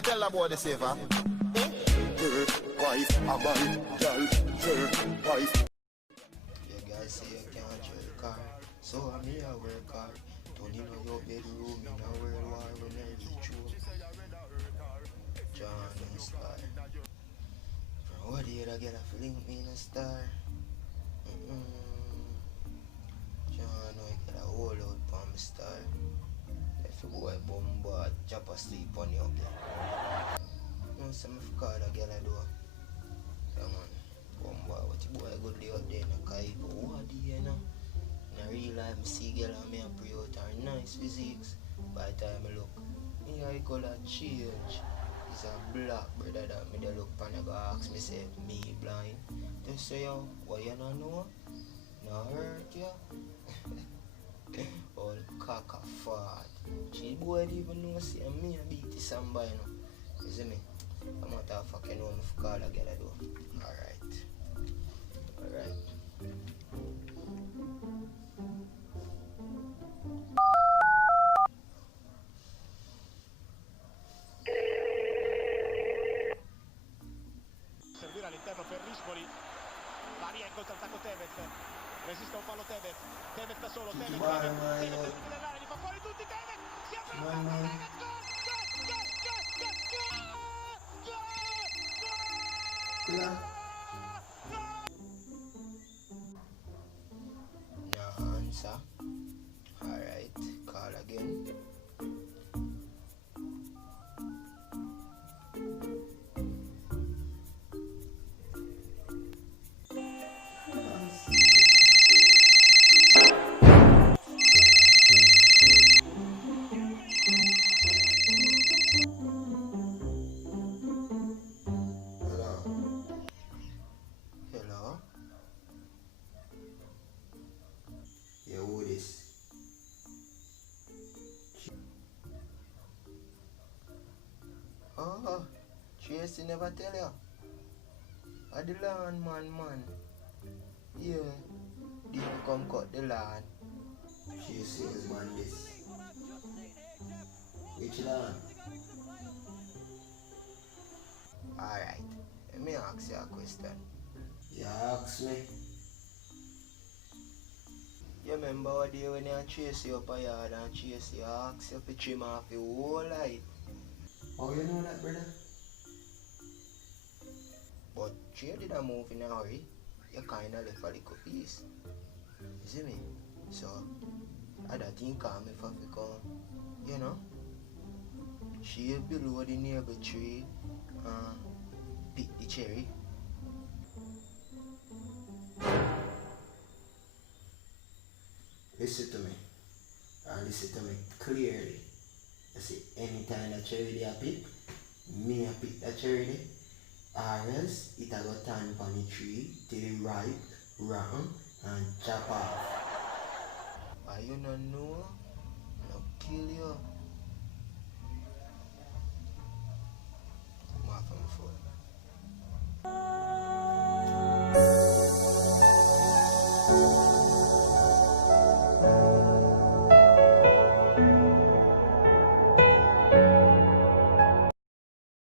you tell the boy the saver? Wife, a man, girl, wife. You guys say you can't drive the car, so I me I work hard. Don't you know your bedroom in a world war when I reach home? John and Star. From what did I get a feeling me in a star? John, I get a whole out for my star. If you boy bombard, chop asleep on your girl. No, some of call a girl I do. Yeah man, bombard, what you boy good day out there in a car, but what do you know? In a real life, I see girl and me a pray out her nice physiques. By the time I look, me I color change. It's a black brother that me dey look pan and go ask me say, me blind? They say, yo, what you not know? No hurt ya? All cock a fart. She boy don't even know say me a beat this somebody no. You see me? I'm not a fucking know me for call a girl I do. Alright. Servire all'interno per Rispoli, Maria in contrattacco Tevez, resiste un fallo Tevez da solo, Tevez nell'area, li fa fuori tutti, Tevez, si apre la porta, Tevez, No answer. Alright, call again. Hello? Yeah, who this? Oh, Tracy never tell you. I the land man. Yeah, they come cut the land. Tracy is man this. Which land? Alright, let me ask you a question. You ask me? You remember what day when you chase you up a yard and chase you, ask you to trim off your whole life? How you know that, brother? But you didn't move in a hurry. You kinda left a little piece. You see me? So, I don't think I'm if I come, you know? She below the neighbor tree and pick the cherry. Listen to me. And listen to me clearly. I see anytime that cherry they a pick, me a pick that cherry there. Or else it a go turn on the tree till it ripe, rotten and chop off. Why you not know? No kill you.